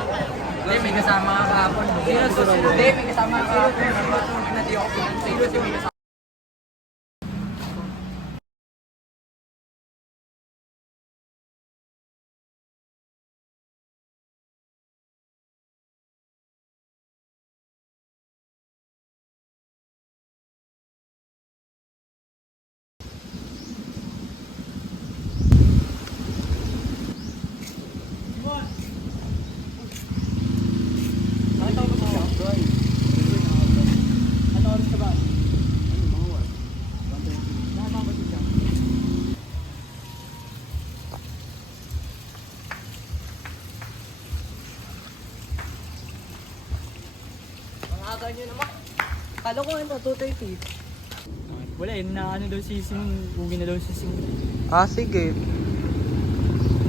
Hindi, may kasama ka kahapon. Hindi, may kasama ka kahapon. Hindi ako pinag-save kasi may kasama. Aga nyo naman. Kala ko ano, 2:30. Wala eh, na ano daw si Sing, uwi na daw si Sing. Sige.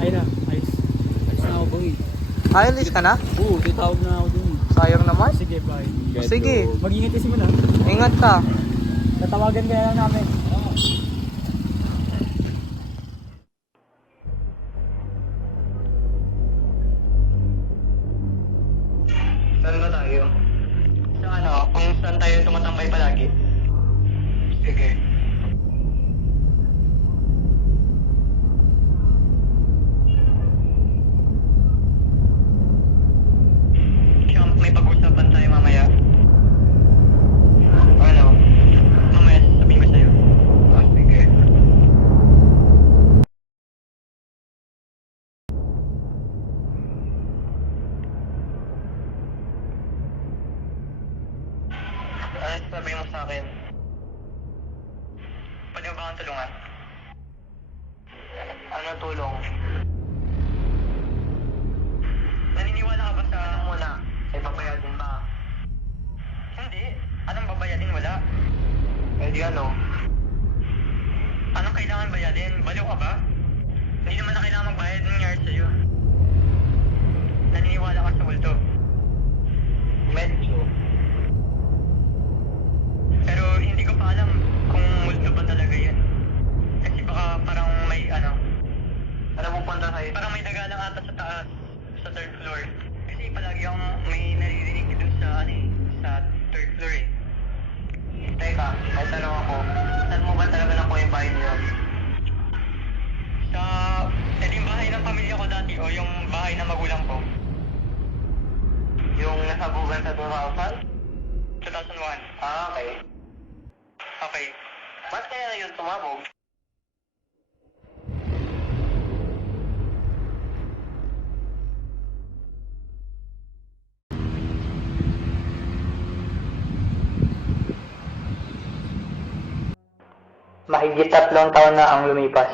Ayun na, ayos. Ayos na ako boy. Alis ka na? Oo, titawag na ako dun. Sayang naman. Sige, bye. Sige. Mag-ingat kasi muna. Ingat ka. Tatawagan ka na namin. Saan ba tayo? Sa ano, kung saan tayo tumatambay palagi? Sige. Champ, may pag-usapan tayo mamaya. Ano? Mamaya sabihin ko sa'yo. Sige. Ano sabihin mo sa akin? Pwede mo ba akong tulungan? Ano tulong? Naniniwala ka ba sa ano muna? Ay babayadin ba? Hindi. Anong babayadin? Wala. Pwede ano? Anong kailangan bayadin? Baliw ka ba? Hindi naman na kailangan magbayad ng nangyari sa'yo. Naniniwala ka sa multo? Medyo. Pero hindi ko pa alam kung multo ba talaga yun. Kasi baka parang may ano. Ano pupunta sa'yo? Parang may dagalang ata sa taas. Sa third floor. Kasi palagi akong may naririnig doon sa ano eh. Sa third floor eh. Teka, may tanong ako. Saan mo ba talaga nakuha yung bahay niyo? Sa... yung bahay ng pamilya ko dati o yung bahay ng magulang ko? Yung nasabugan sa 2000? 2001. Ah, okay. Okay. Ba't kaya yun tumabog? Mahigit 3 taon na ang lumipas,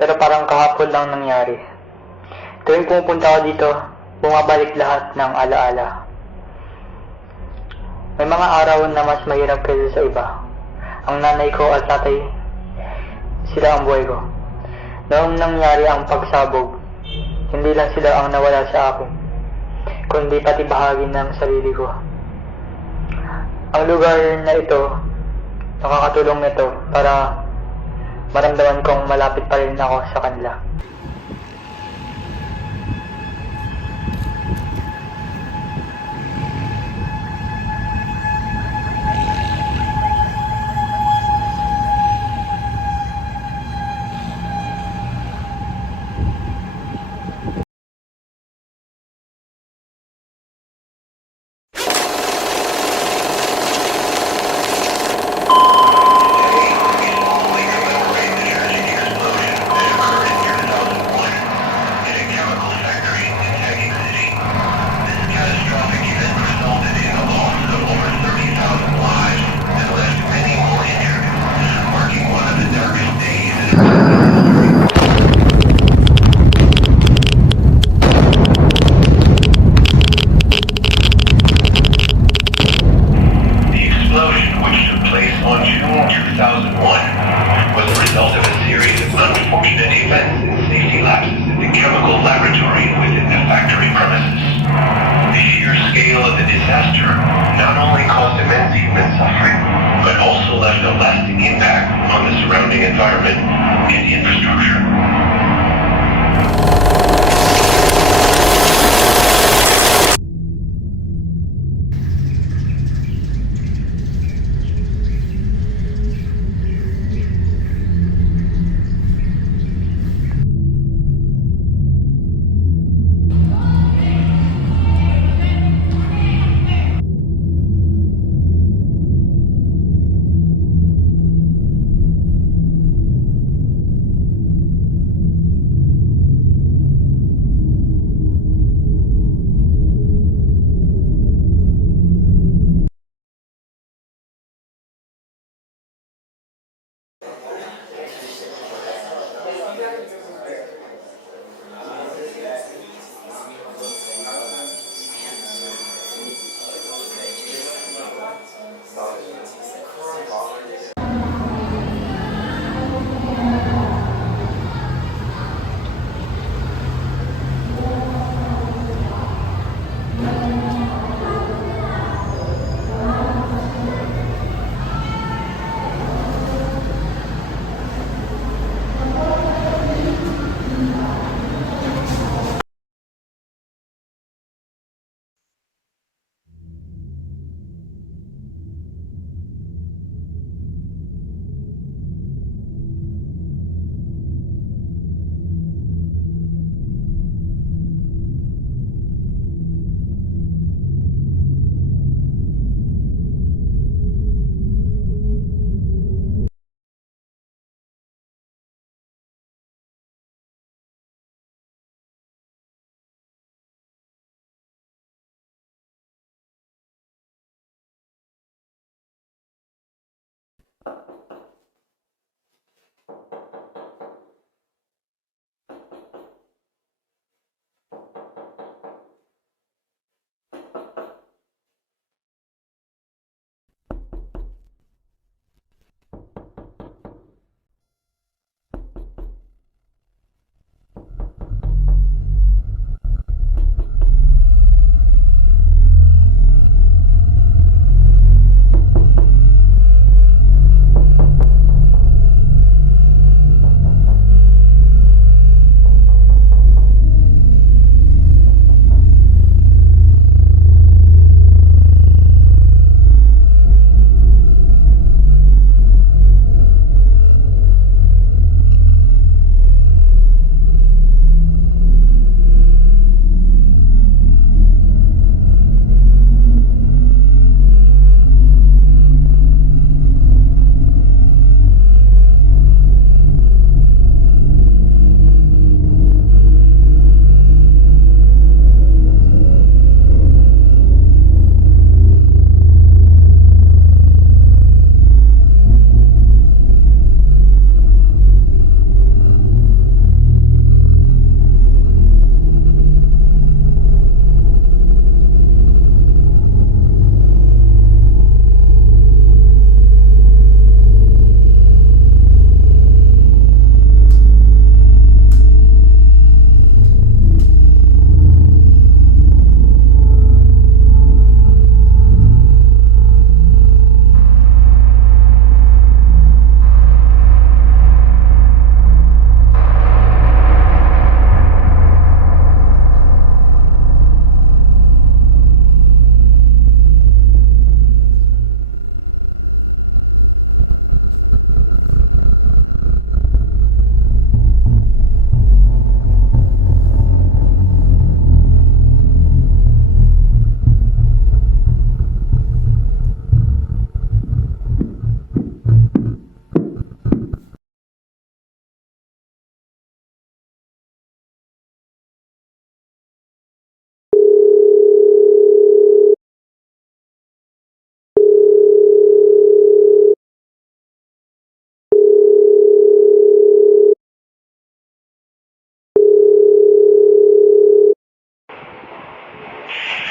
pero parang kahapon lang nangyari. Tuwing pumupunta ako dito, bumabalik lahat ng alaala. May mga araw na mas mahirap kaysa sa iba. Ang nanay ko at tatay, sila ang buhay ko. Noong nangyari ang pagsabog, hindi lang sila ang nawala sa akin, kundi pati bahagi ng sarili ko. Ang lugar na ito, nakakatulong nito para maramdaman kong malapit pa rin ako sa kanila.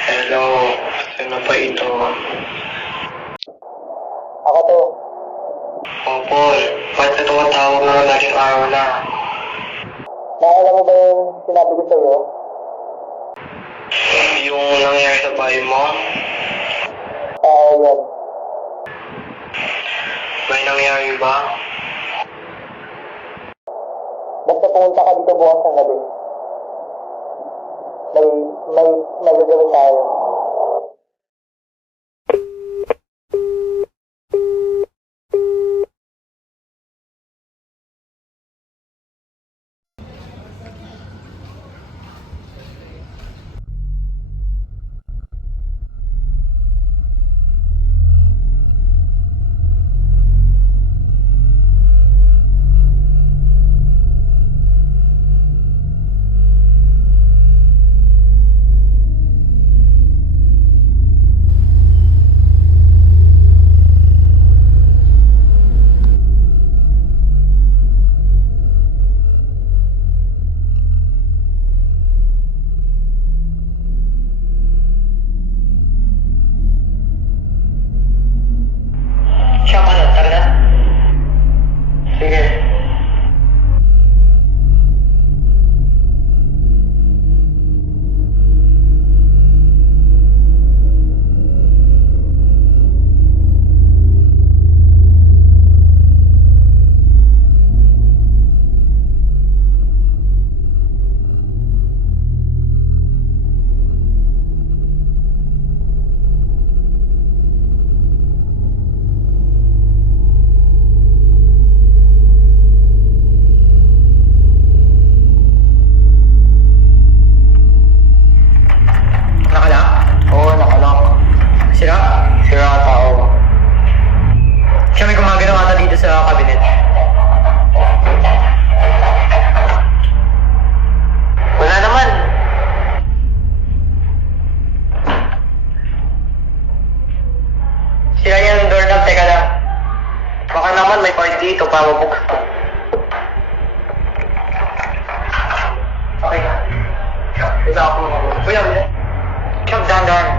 Hello, sino pa ito? Ako to. Oh, Paul. Ba't ka tumatawag na laging araw na? Naalala mo ba yung sinabi ko sa'yo? Yung nangyari sa bahay mo? Oo, yan. May nangyari ba? Basta pumunta ka dito bukas ng gabi. May gagawin tayo. Kuya, dahan-dahan.